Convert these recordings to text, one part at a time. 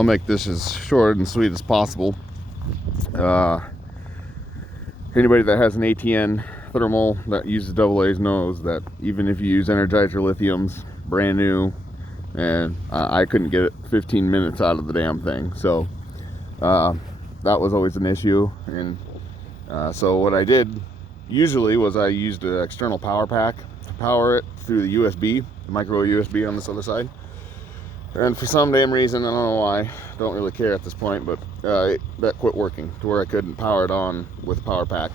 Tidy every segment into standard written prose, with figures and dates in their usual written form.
I'll make this as short and sweet as possible. Anybody that has an ATN thermal that uses AA's knows that even if you use Energizer lithiums, brand new, and I couldn't get it 15 minutes out of the damn thing. So that was always an issue. And so what I did usually was I used an external power pack to power it through the USB, the micro USB on this other side. And for some damn reason, I don't know why, don't really care at this point, but that quit working to where I couldn't power it on with a power pack.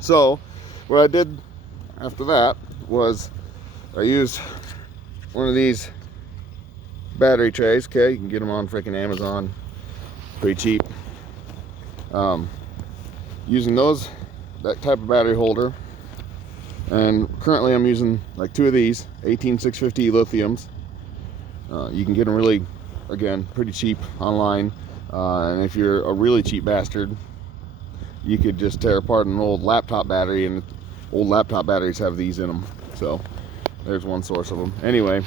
So what I did after that was I used one of these battery trays. Okay, you can get them on freaking Amazon, pretty cheap. Using that type of battery holder, and currently I'm using like 2 of these 18650 lithiums. You can get them really, again, pretty cheap online, and if you're a really cheap bastard, you could just tear apart an old laptop battery, and old laptop batteries have these in them. So there's one source of them. Anyway,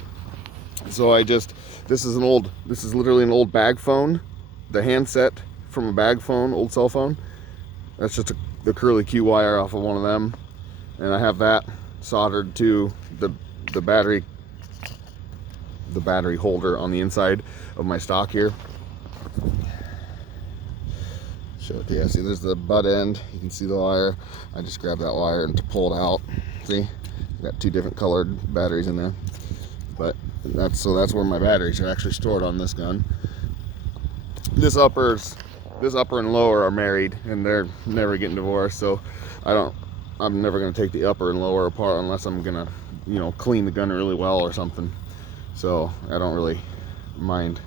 so this is literally an old bag phone, the handset from a bag phone, old cell phone. That's just the curly Q wire off of one of them, and I have that soldered to the battery holder on the inside of my stock here. Show it to you. See, there's the butt end. You can see the wire. I just grabbed that wire and pulled it out. See, got 2 different colored batteries in there. But that's where my batteries are actually stored on this gun. This upper and lower are married, and they're never getting divorced. So I'm never gonna take the upper and lower apart unless I'm gonna, clean the gun really well or something. So I don't really mind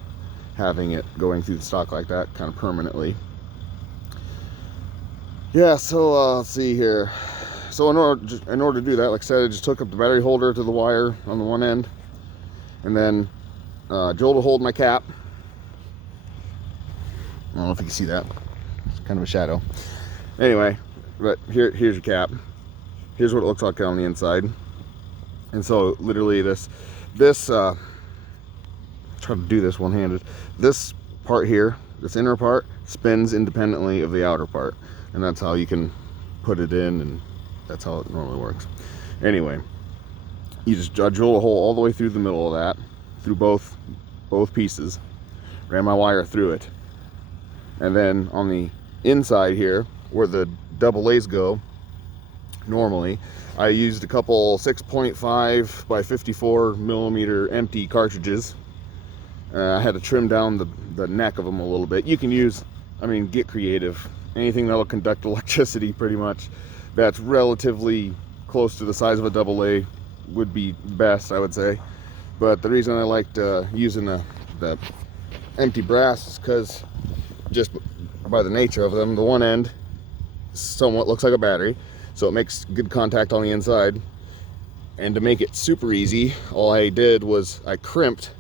having it going through the stock like that, kind of permanently. Yeah, so let's see here. So in order to do that, like I said, I just took up the battery holder to the wire on the one end, and then drilled a hole in my cap. I don't know if you can see that. It's kind of a shadow. Anyway, but here's your cap. Here's what it looks like on the inside. And so literally try to do this one-handed. This part here, this inner part, spins independently of the outer part, and that's how you can put it in, and that's how it normally works. Anyway, you just drill a hole all the way through the middle of that, through both pieces, ran my wire through it, and then on the inside here where the AA's go, normally I used a couple 6.5 by 54 millimeter empty cartridges. I had to trim down the neck of them a little bit. You can get creative. Anything that'll conduct electricity, pretty much, that's relatively close to the size of a AA would be best, I would say. But the reason I liked using the empty brass is because just by the nature of them, the one end somewhat looks like a battery, so it makes good contact on the inside. And to make it super easy, all I did was I crimped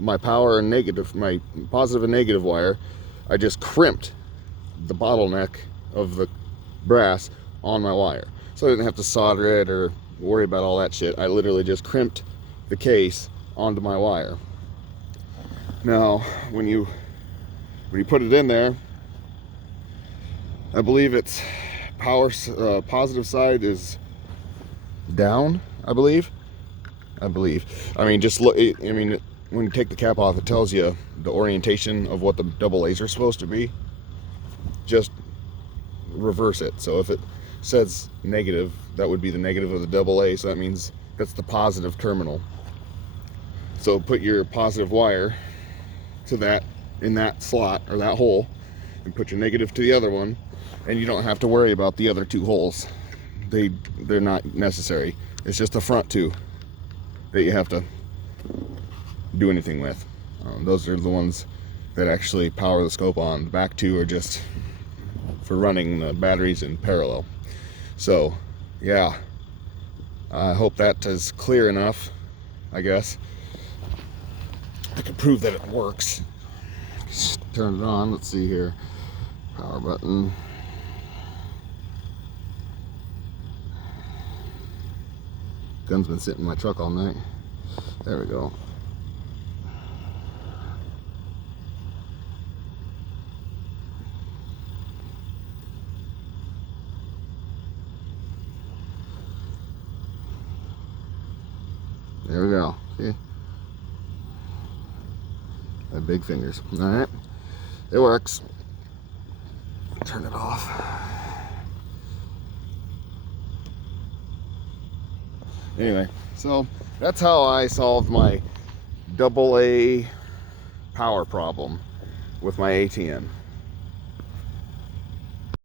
my my positive and negative wire. I just crimped the bottleneck of the brass on my wire, so I didn't have to solder it or worry about all that shit. I literally just crimped the case onto my wire. Now when you put it in there, I believe it's positive side is down, I believe. Just look, when you take the cap off, it tells you the orientation of what the AA's are supposed to be. Just reverse it. So if it says negative, that would be the negative of the AA, so that means that's the positive terminal. So put your positive wire to that, in that slot or that hole, and put your negative to the other one, and you don't have to worry about the other 2 holes. They're not necessary. It's just the front 2 that you have to do anything with. Those are the ones that actually power the scope on. The back 2 are just for running the batteries in parallel. So yeah, I hope that is clear enough. I guess I can prove that it works. Just turn it on. Let's see here. Power button. Gun's been sitting in my truck all night. There we go. There we go. See? My big fingers. All right. It works. Turn it off. Anyway, so that's how I solved my AA power problem with my ATN.